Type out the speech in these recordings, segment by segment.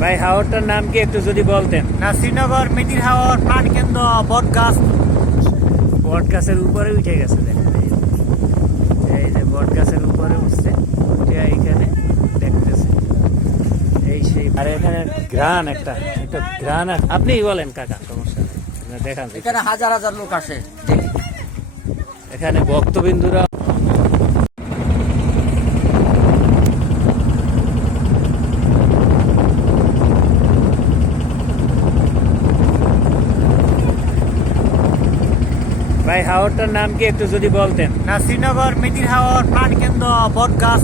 ভাই হাওরটার নাম কি একটু যদি বলতেন? শ্রীনগর মেদির হাওর প্রাণকেন্দ্র বটগাছ। বটগাছের উপরে উঠে গেছে, দেখেন এই যে বটগাছের উপরে উঠছে, উঠে এইখানে দেখতেছে এই সেই। আর এখানে গ্রান একটা গ্রান আপনি বলেন কাকা, সমস্যা নেই, দেখান। এখানে হাজার হাজার লোক আসে। এখানে ভক্তবিন্দুরা ভাই হাওরটার নাম কি একটু যদি বলতেন? শ্রীনগর মেদির হাওর প্রাণকেন্দ্র বটগাছ।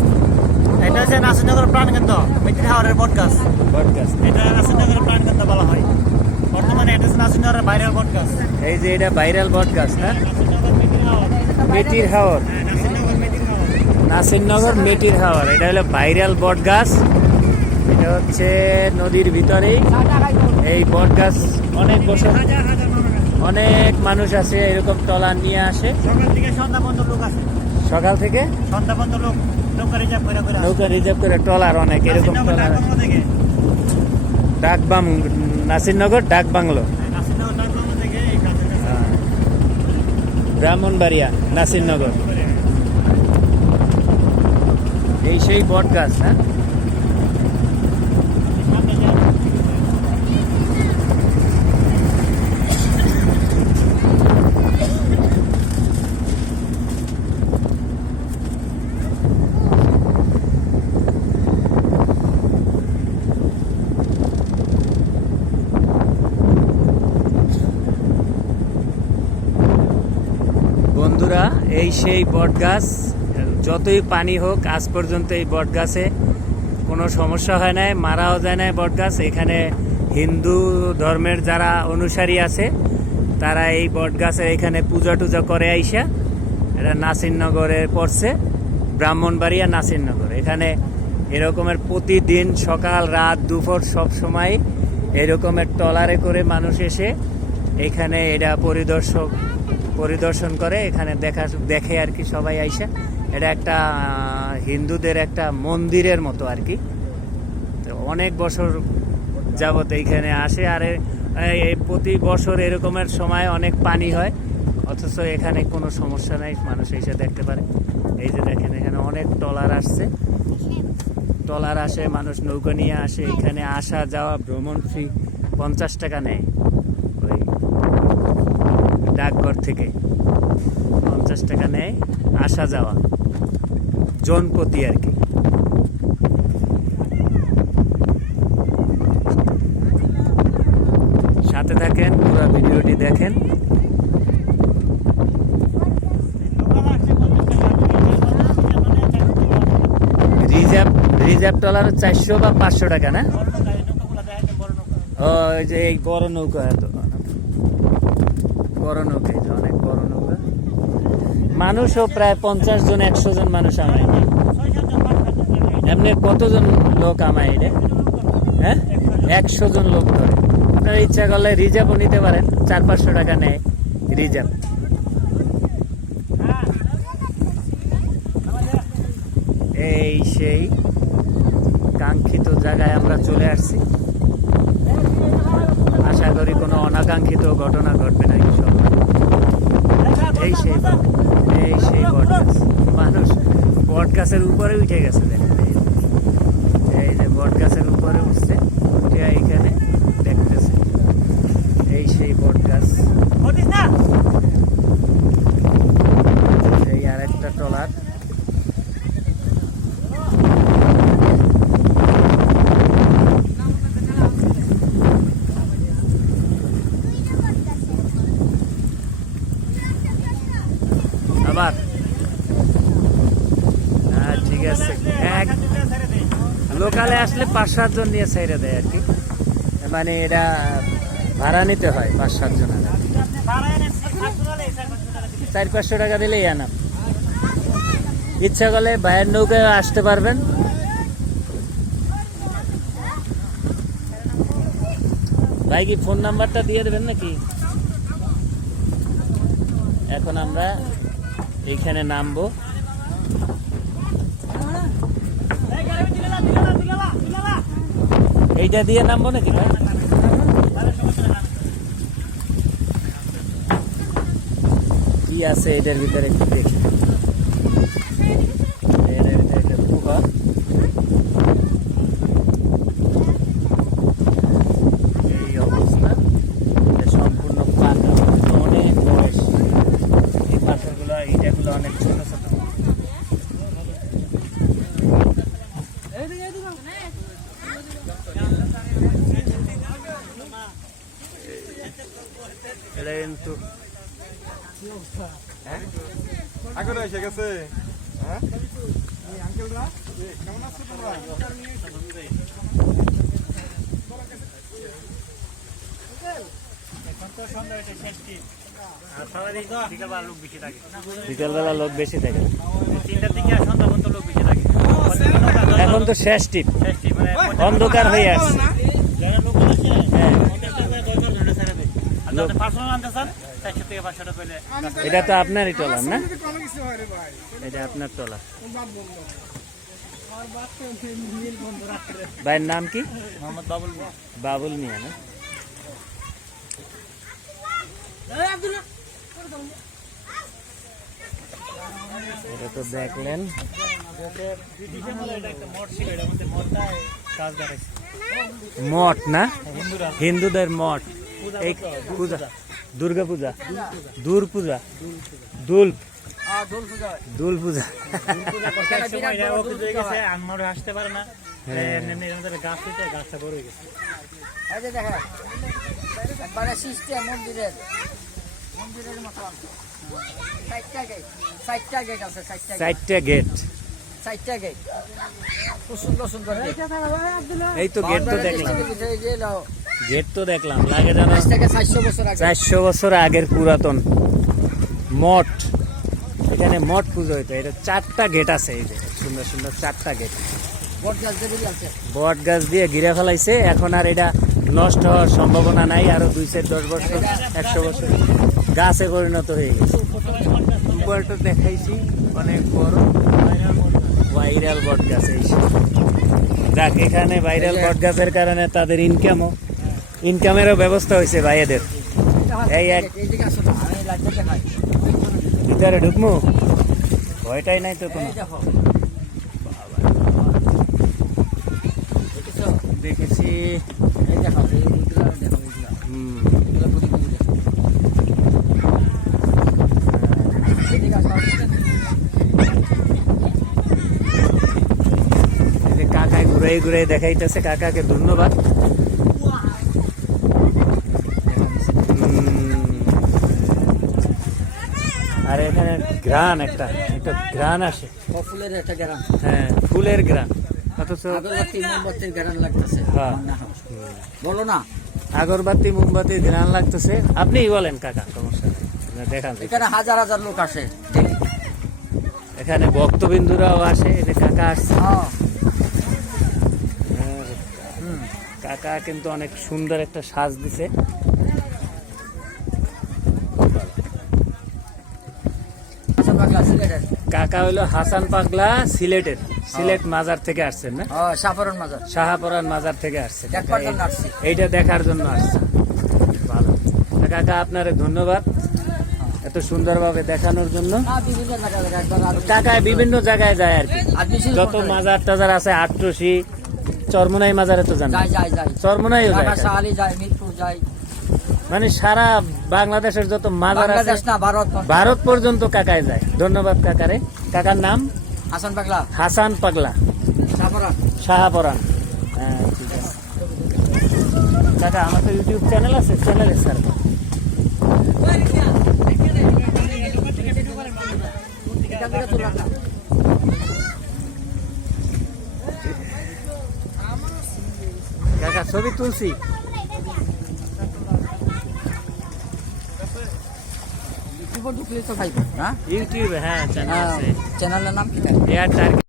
এটা হচ্ছে নাসিরনগর প্রাণকেন্দ্র, মেদির হাওরের বটগাছ। বটগাছ, এটা নাসিরনগরের প্রাণকেন্দ্র বলা হয় বর্তমানে। এটা হচ্ছে নাসিরনগরের ভাইরাল বটগাছ। এই যে এটা ভাইরাল বটগাছ না? নাসিরনগর মেদির হাওর। মেটির হাওর, নাসিরনগর মেদির হাওর। নাসিরনগর মেটির হাওর, এটা হলো ভাইরাল বটগাছ। এটা হচ্ছে নদীর ভিতরেই এই বটগাছ। অনেক বছর অনেক মানুষ আছে এরকম ট্রলার নিয়ে আসে। সকাল থেকে সন্ধ্যা পর্যন্ত লোক আছে। সকাল থেকে সন্ধ্যা পর্যন্ত লোক নৌকা রিজার্ভ করে নৌকা রিজার্ভ করে ট্রলার, অনেক এরকম ট্রলার। থেকে ডাকবাং, নাসিরনগর ডাক বাংলো, নাসিরনগর ডাকবাংলো থেকে এই কাছে ব্রাহ্মণবাড়িয়া, নাসিরনগর। এই সেই বটগাছ, হ্যাঁ। বন্ধুরা, এই সেই বটগাছ। যতই পানি হোক আজ পর্যন্ত এই বটগাছে কোনো সমস্যা হয় নাই, মারাও যায় না বটগাছ। এখানে হিন্দু ধর্মের যারা অনুসারী আছে তারা এই বটগাছের এখানে পূজা টুজা করে আইসা। এটা নাসিরনগরে পড়ছে, ব্রাহ্মণবাড়িয়া নাসিরনগর। এখানে এরকমের প্রতিদিন সকাল রাত দুপুর সব সময় এরকমের ট্রলারে করে মানুষ এসে এখানে এটা পরিদর্শন করে, এখানে দেখে আর কি সবাই আইসা। এটা একটা হিন্দুদের একটা মন্দিরের মতো আর কি। তো অনেক বছর যাবত এইখানে আসে। আর প্রতি বছর এরকমের সময় অনেক পানি হয়, অথচ এখানে কোনো সমস্যা নাই, মানুষ এসে দেখতে পারে। এই যে দেখেন এখানে অনেক ট্রলার আসছে, ট্রলার আসে, মানুষ নৌকা নিয়ে আসে। এখানে আসা যাওয়া ভ্রমণ ফি 50 টাকা নেয় ওই ডাকঘর থেকে। 50 টাকা নেয় আসা যাওয়া, জনপ্রতি আর কি। সাথে থাকেন, পুরো ভিডিওটি দেখেন। রিজার্ভ ট্রলার 400 বা 500 টাকা না? ও ওই যে এই বড় নৌকা, এত বড় নৌকা, অনেক বড় নৌকা। মানুষও প্রায় 50 জন 100 জন মানুষ আমায়। এমনি কতজন লোক আমায় এটা? হ্যাঁ, 100 জন লোক ধরে। আপনার ইচ্ছা করলে রিজার্ভও নিতে পারেন, 400-500 টাকা নেয় রিজার্ভ। এই সেই কাঙ্ক্ষিত জায়গায় আমরা চলে আসছি। আশা করি কোনো অনাকাঙ্ক্ষিত ঘটনা ঘটবে না। এই সেই বটগাছ। মানুষ বটগাছের উপরে উঠে গেছে, দেখেন এই যে বটগাছের উপরে উঠছে, উঠে এইখানে দেখতেছে এই সেই বটগাছ। এই আর একটা ট্রলার। আবার ঠিক আছে, এক লোকালে আসলে 5-7 জন নিয়ে ছেড়ে দেয় আর কি। মানে এটা ভাড়া নিতে হয় 5-7 জন, 400-500 টাকা দিলেই আনাম। ইচ্ছা করলে ভাইয়ের নৌকায় আসতে পারবেন। ভাই কি ফোন নাম্বারটা দিয়ে দেবেন নাকি? এখন আমরা এইখানে নামবো। এইটা দিয়ে নামবো নাকি ভাই? কি আছে এটার ভিতরে একটু দেখি। এটার ভিতরে একটা গুহা। এই অবস্থা, এটা সম্পূর্ণ পাকা, অনেক বয়স। এই পাথরগুলো, ইটাগুলো অনেক ছোট ছোট। এটা কিন্তু আগরে এসে গেছে। হ্যাঁ এই আঙ্কেলরা কেমন আছো তোমরা? বিকালবেলা লোক বেশি থাকে। 3টার দিকে আর সন্ধ্যা পর্যন্ত লোক বেশি থাকে। এখন তো শেষ টিপ, অন্ধকার হয়ে আসছে। যারা লোক আছে, হ্যাঁ, ওদের টাকা 10 ঘন্টা ছেড়ে দেয়। আর যাদের পার্সোনাল আনতে চান, 400 থেকে 500 টাকা পেলে। এটা তো আপনারই টলার না? কোনো কিছু হয় রে ভাই। এটা আপনার টলার। বাদ বন্ধ। আর বাদ তো নীল বন্ধ রাখতে। ভাইয়ের নাম কি? মোহাম্মদ বাবুল মিয়া। বাবুল মিয়া না? এটা তো দেখলেন। ব্রিটিশের মধ্যে এটা একটা মঠ ছিল, এটার মধ্যে মঠটায় কাজ দেখাইছে। মঠ না? হিন্দুরা হিন্দুদের মঠ। এই পূজা, দুর্গা পূজা, দূর পূজা, দুল দুল পূজা। এক সময় এটা অফিস হয়ে গেছে, আনমারে আসতে পারে না। এমনি এর মধ্যে গাছ হইতে, গাছটা বড় হয়ে গেছে। এই যে দেখেন, একবারে সিস্টেম মন্দিরের মতন। চারটা গেট আছে, চারটা গেট। চারটা গেট। খুব সুন্দর সুন্দর গেট। এই তো গেট তো দেখলাম, এই যে লাও, গেট তো দেখলাম। লাগে যেন আজ থেকে 400 বছর আগে। 400 বছর আগের পুরাতন মঠ। এখানে মঠ পুজো হইতো। এটা 4টা গেট আছে, এই যে সুন্দর সুন্দর 4টা গেট। বট গাছ দিয়ে বেরিয়ে আছে। বট গাছ দিয়ে ঘিরে ফেলাইছে। এখন আর এটা নষ্ট হওয়ার সম্ভাবনা নাই। আরো 2-10 বছর, 100 বছর গাছে পরিণত হয়ে গেছে। উপরটা দেখাইছি, অনেক বড় ভাইরাল বট গাছ। এই যাক, এখানে ভাইরাল বট গাছের কারণে তাদের ইনকামেরও ব্যবস্থা হয়েছে ভাইয়েদের। এই এক এইদিকে আসো না, আমি লাইটটা দেখাই। ভিতরে ঢুকমু, ভয়টাই নাই তো কোনো। এই দেখো, দেখেছো? দেখেছি। এই দেখো, এইগুলো দেখো, এইগুলো। হুম, এগুলো প্রতিদিন দেখো। এইদিকে আসো। এই যে কাকায় ঘুরাই ঘুরাই দেখাইতেছে। কাকাকে ধন্যবাদ। আর এখানে ঘ্রাণ একটা ঘ্রাণ আসে। ফুলের একটা গ্রাম। হ্যাঁ, ফুলের ঘ্রাণ। অথচ আগরবাতি মোমবাতির গ্রাম লাগতেছে। হ্যাঁ। বলো না, আগরবাতি মোমবাতি ঘ্রাণ লাগতেছে। আপনিই বলেন কাকা, সমস্যা নেই, দেখান। এখানে হাজার হাজার লোক আসে দেখি। এখানে ভক্তবিন্দুরাও আসে। এই যে কাকা আসছে। হ্যাঁ। কাকা কিন্তু অনেক সুন্দর একটা সাজ দিছে। হাসান পাগলা সিলেটের। কাকা হইলো হাসান পাগলা, সিলেটের। সিলেট মাজার থেকে আসছেন না? সাফারন মাজার। শাহাপরান মাজার থেকে আসছে। দেখবার জন্য আসছি। এইটা দেখার জন্য আসছে। ভালো। তা কাকা, আপনারে ধন্যবাদ এত সুন্দরভাবে দেখানোর জন্য। বিভিন্ন জায়গায় একবার কাকা বিভিন্ন জায়গায় যায় আর কি। আদমিশিল যত মাজার টাজার আছে, আট্রসি, চরমোনাই মাজারে তো জানেন। যাই চরমোনাইও যায় ঢাকা কাকা। শাহালি যায়, মিরপুর যায়। মানে সারা বাংলাদেশের যত মাজার আছে, বাংলাদেশ না, ভারত। ভারত পর্যন্ত কাকায় যায়। ধন্যবাদ কাকারে। কাকার নাম হাসান পাগলা, হাসান পাগলা, সাফারন। শাহাপরান। হ্যাঁ, ঠিক আছে কাকা। আমার তো ইউটিউব চ্যানেল আছে, চ্যানেলে স্যার। এখান থেকে তুলার না। কাকা ছবি তুলছি। ইউটিউবে ঢুকলেই তো ভাই, হ্যাঁ? ইউটিউবে, হ্যাঁ চ্যানেল আছে। চ্যানেলের নাম কি? Air target.